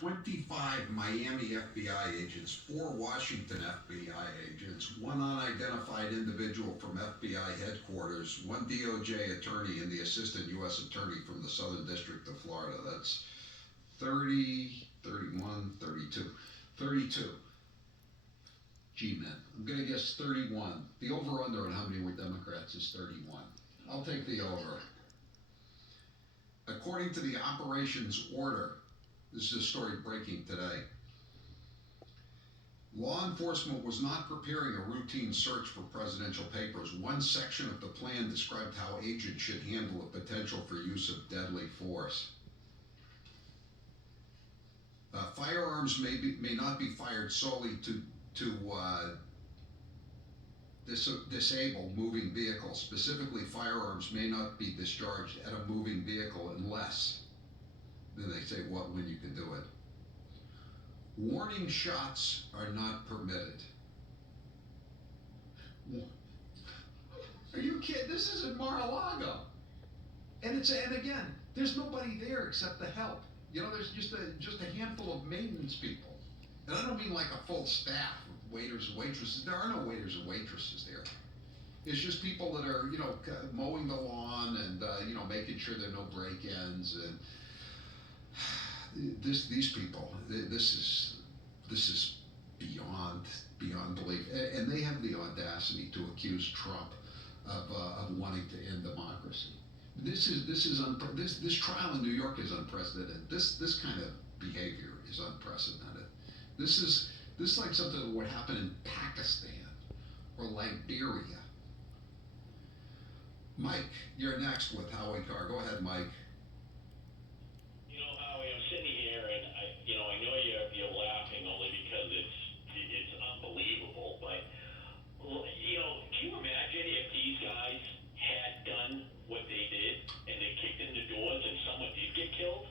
25 Miami FBI agents, 4 Washington FBI agents, 1 unidentified individual from FBI headquarters, 1 DOJ attorney, and the assistant U.S. attorney from the Southern District of Florida. That's 30, 31, 32. 32. G-men. I'm going to guess 31. The over-under on how many were Democrats is 31. I'll take the over. According to the operations order, this is a story breaking today. Law enforcement was not preparing a routine search for presidential papers. One section of the plan described how agents should handle a potential for use of deadly force. Firearms may not be fired solely to disable moving vehicles. Specifically, firearms may not be discharged at a moving vehicle unless, then they say what, when you can do it. Warning shots are not permitted. Are you kidding? This is in Mar-a-Lago. And again, there's nobody there except the help. You know, there's just a handful of maintenance people. And I don't mean like a full staff of waiters and waitresses. There are no waiters and waitresses there. It's just people that are, mowing the lawn and, making sure there are no break-ins. And these people, this is beyond belief. And they have the audacity to accuse Trump of wanting to end democracy. This trial in New York is unprecedented. This kind of behavior is unprecedented. This is like something that would happen in Pakistan or Liberia. Mike, you're next with Howie Carr. Go ahead, Mike. Howie, I'm sitting here and I know you're laughing only because it's unbelievable. But can you imagine if these guys had done what they did and they kicked in the doors and someone did get killed?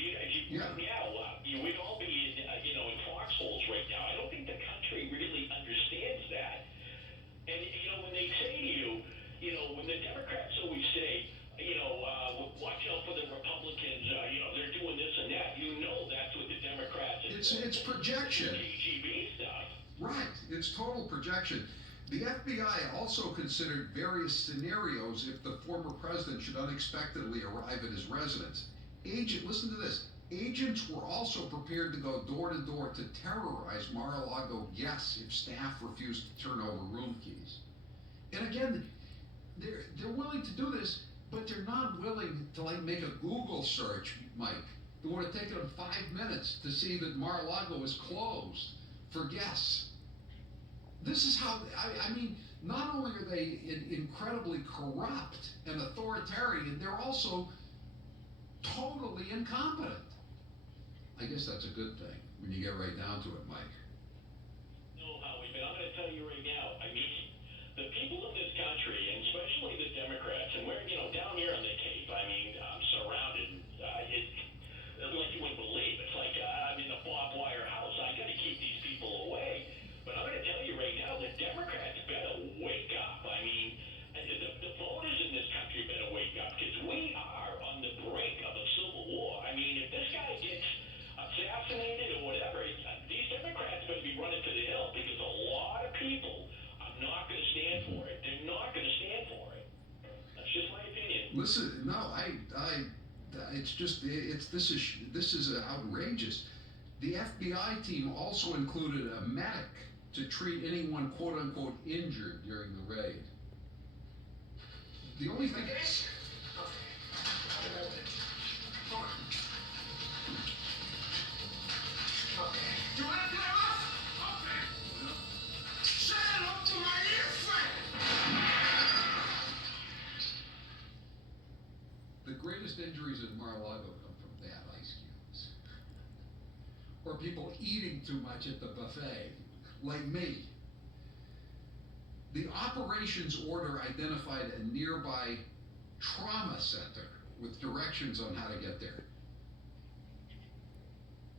We'd all be in foxholes right now. I don't think the country really understands that. And when they say to you, when the Democrats always say, watch out for the Republicans, they're doing this and that. That's what the Democrats. It's projection. KGB stuff. Right. It's total projection. The FBI also considered various scenarios if the former president should unexpectedly arrive at his residence. Listen to this. Agents were also prepared to go door to door to terrorize Mar-a-Lago guests if staff refused to turn over room keys. And again, they're willing to do this, but they're not willing to make a Google search, Mike. It would have taken them 5 minutes to see that Mar-a-Lago is closed for guests. This is how, not only are they incredibly corrupt and authoritarian, they're also totally incompetent. I guess that's a good thing when you get right down to it, Mike. No, Howie, but I'm going to tell you right now, the people in this country, and especially the Democrats, and we're, down here on the Cape, I'm surrounded, like you wouldn't believe. It's like I'm in a barbed wire house. I got to keep these people away. But I'm going to tell you right now, the Democrats better wake up. The voters in this country better wake up because we are on the brink of a civil war. If this guy gets assassinated or whatever, these Democrats better be running to the hill because a lot of people are not going to stand for it. They're not going to stand for it. That's just my opinion. Listen, no, this is outrageous. The FBI team also included a medic to treat anyone quote unquote injured during the raid. The only thing. You want to play rough? Okay. Say hello to my dear friend. The greatest injuries in Mar-a-Lago come from bad ice cubes. Or people eating too much at the buffet, like me. The operations order identified a nearby trauma center with directions on how to get there.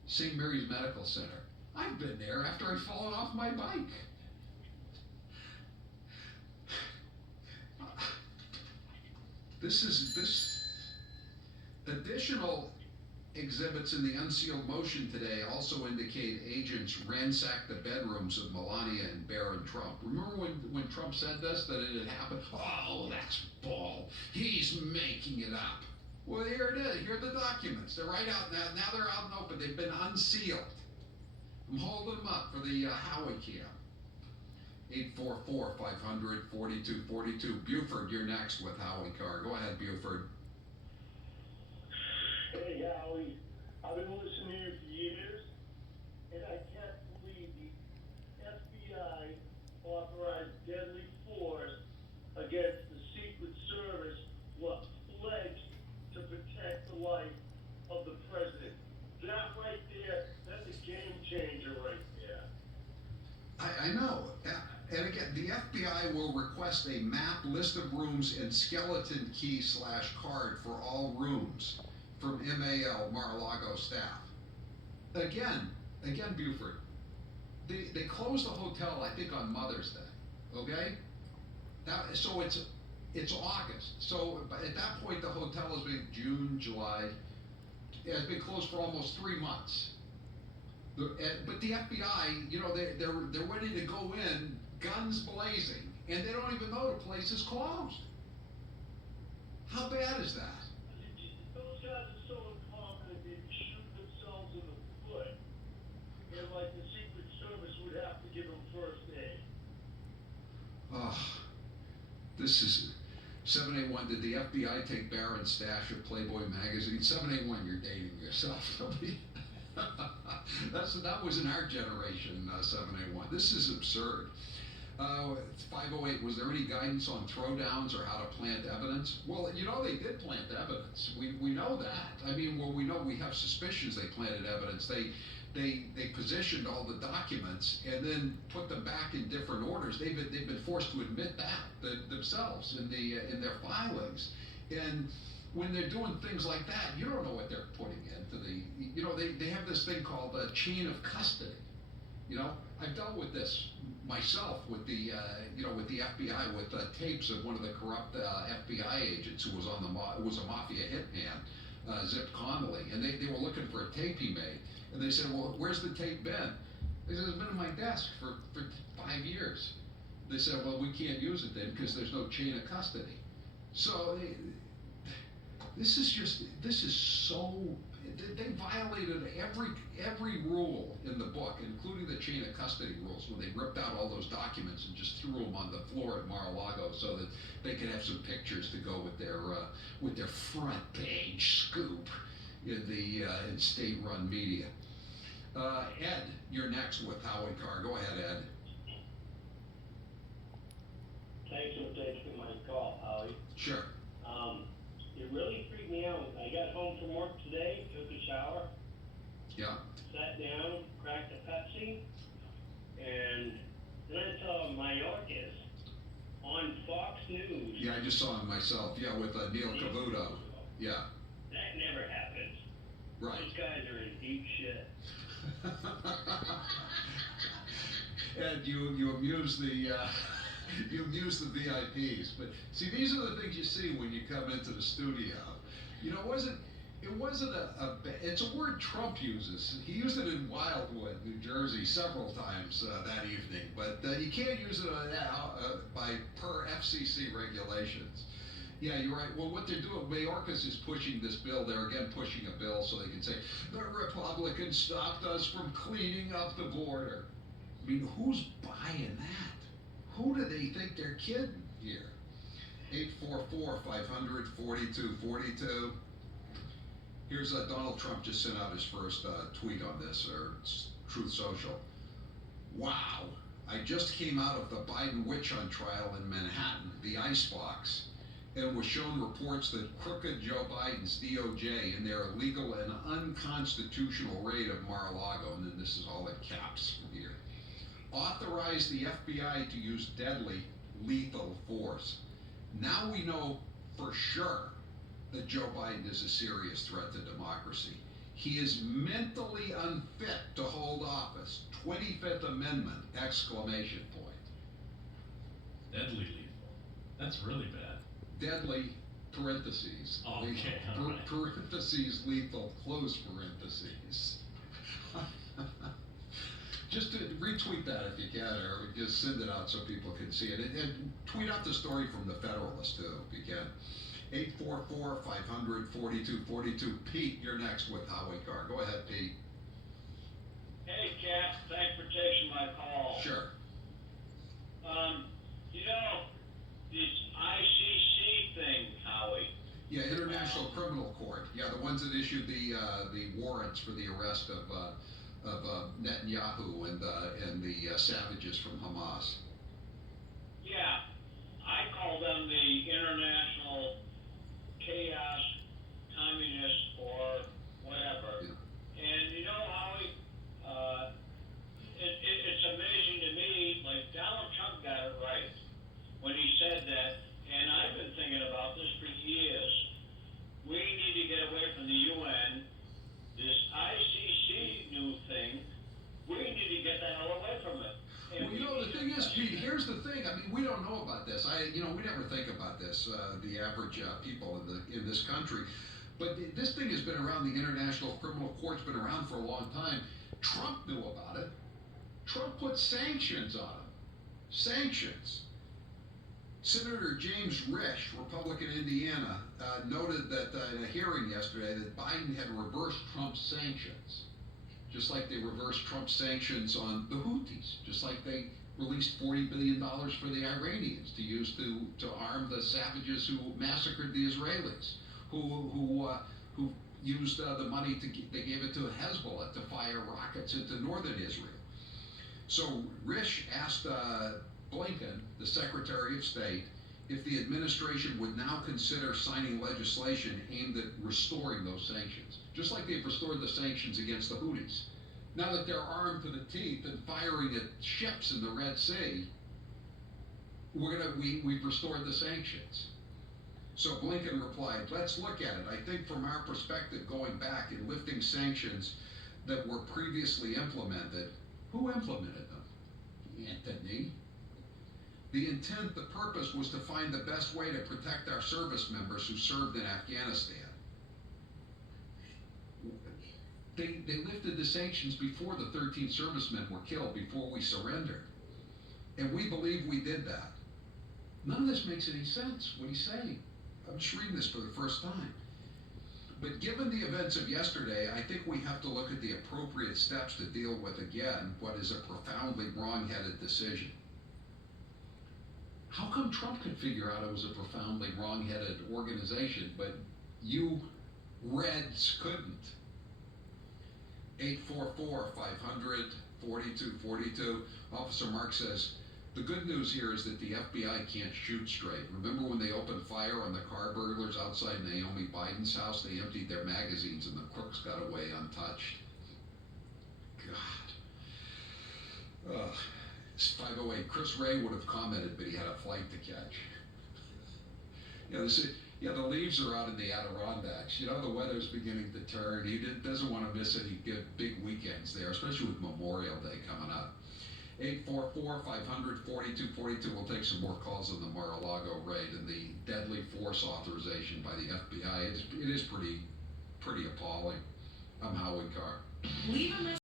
St. Mary's Medical Center. I've been there after I'd fallen off my bike. This additional Exhibits in the unsealed motion today also indicate agents ransacked the bedrooms of Melania and Barron Trump. Remember when Trump said this, that it had happened? Oh, that's bull. He's making it up. Well, here it is. Here are the documents. They're right out now. Now they're out and open. They've been unsealed. I'm holding them up for the Howie cam. 844-500-4242. Buford, you're next with Howie Carr. Go ahead, Buford. Hey, Howie, I've been listening to you for years, and I can't believe the FBI authorized deadly force against the Secret Service was pledged to protect the life of the president. That right there, that's a game changer right there. I know. And again, the FBI will request a map, list of rooms, and skeleton key / card for all rooms from MAL Mar-a-Lago staff. Again, Buford, they closed the hotel, I think, on Mother's Day. Okay? Now, so it's August. So at that point, the hotel has been June, July. It has been closed for almost 3 months. But the FBI, they're ready to go in, guns blazing, and they don't even know the place is closed. How bad is that? Those guys are so incompetent they shoot themselves in the foot. And like the Secret Service would have to give them first aid. Oh, this is 781. Did the FBI take Barron's stash of Playboy magazine? 781, you're dating yourself. That was in our generation, 781. This is absurd. 508, was there any guidance on throwdowns or how to plant evidence? Well, they did plant evidence. We know that. I mean, we know we have suspicions they planted evidence. They positioned all the documents and then put them back in different orders. They've been forced to admit that themselves in their filings. And when they're doing things like that, you don't know what they're putting into they have this thing called a chain of custody. I've dealt with this myself with the FBI with tapes of one of the corrupt FBI agents who was a mafia hitman, Zip Connolly, and they were looking for a tape he made, and they said, well, where's the tape been? They said, it's been in my desk for 5 years. They said, well, we can't use it then because there's no chain of custody. So this is so. They violated every rule in the book, including the chain of custody rules, when they ripped out all those documents and just threw them on the floor at Mar-a-Lago so that they could have some pictures to go with their front page scoop in state-run media. Ed, you're next with Howie Carr. Go ahead, Ed. Thanks for taking my call, Howie. Sure. It really freaked me out. I got home from work today, took a shower, Yeah. sat down, cracked a Pepsi, and then I saw Mayorkas on Fox News. Yeah, I just saw him myself. Yeah, with Neil Cavuto. Yeah. That never happens. Right. Those guys are in deep shit. And you amuse the VIPs, but see, these are the things you see when you come into the studio. It wasn't it's a word Trump uses. He used it in Wildwood, New Jersey, several times that evening, but you can't use it per FCC regulations. Yeah, you're right. Well, what they're doing, Mayorkas is pushing this bill. They're again pushing a bill so they can say, the Republicans stopped us from cleaning up the border. I mean, who's buying that? Who do they think they're kidding here? 844-500-4242. Here's Donald Trump just sent out his first tweet on this, or Truth Social. Wow, I just came out of the Biden witch hunt trial in Manhattan, the icebox, and was shown reports that crooked Joe Biden's DOJ in their illegal and unconstitutional raid of Mar-a-Lago, and then this is all in caps from here, authorized the FBI to use deadly, lethal force. Now we know for sure that Joe Biden is a serious threat to democracy. He is mentally unfit to hold office. 25th Amendment, exclamation point. Deadly lethal. That's really bad. Deadly, parentheses. Okay, Per- all right. Parentheses lethal, close parentheses. Just to retweet that if you can, or just send it out so people can see it. And tweet out the story from the Federalist too, if you can. 844-500-4242. Pete, you're next with Howie Carr. Go ahead, Pete. Hey, Cap, thanks for taking my call. Sure. You know, this ICC thing, Howie. Yeah, International Criminal Court. Yeah, the ones that issued the warrants for the arrest of Netanyahu and the savages from Hamas. Yeah, I call them the International Chaos Communists or whatever. Yeah. And you know, Howie, it's amazing to me, like Donald Trump got it right when he said that, and I've been thinking about this for years. We need to get away from the UN. This ICC new thing, we need to get the hell away from it. And Well, you know, the thing is, Pete, here's the thing. I mean, we don't know about this. We never think about this, the average people in this country. But this thing has been around. The International Criminal Court's been around for a long time. Trump knew about it. Trump put sanctions on him. Sanctions. Senator James Risch, Republican Indiana, noted that in a hearing yesterday that Biden had reversed Trump's sanctions. Just like they reversed Trump's sanctions on the Houthis, just like they released $40 billion for the Iranians to use to arm the savages who massacred the Israelis, who used the money they gave it to Hezbollah to fire rockets into northern Israel. So Risch asked Blinken, the Secretary of State, if the administration would now consider signing legislation aimed at restoring those sanctions, just like they've restored the sanctions against the Houthis. Now that they're armed to the teeth and firing at ships in the Red Sea, we've restored the sanctions. So Blinken replied, let's look at it. I think from our perspective, going back and lifting sanctions that were previously implemented, who implemented them? Anthony. The intent, the purpose was to find the best way to protect our service members who served in Afghanistan. They lifted the sanctions before the 13 servicemen were killed, before we surrendered. And we believe we did that. None of this makes any sense, what he's saying. I'm just reading this for the first time. But given the events of yesterday, I think we have to look at the appropriate steps to deal with, again, what is a profoundly wrong-headed decision. How come Trump could figure out it was a profoundly wrong-headed organization, but you Reds couldn't? 844-500-4242. Officer Mark says, the good news here is that the FBI can't shoot straight. Remember when they opened fire on the car burglars outside Naomi Biden's house? They emptied their magazines and the crooks got away untouched. God. Ugh. It's 508. Chris Ray would have commented, but he had a flight to catch. The leaves are out in the Adirondacks. The weather's beginning to turn. He doesn't want to miss any good big weekends there, especially with Memorial Day coming up. 844-500-4242. We'll take some more calls on the Mar-a-Lago raid and the deadly force authorization by the FBI. It is pretty appalling. I'm Howie Carr. Leave a message.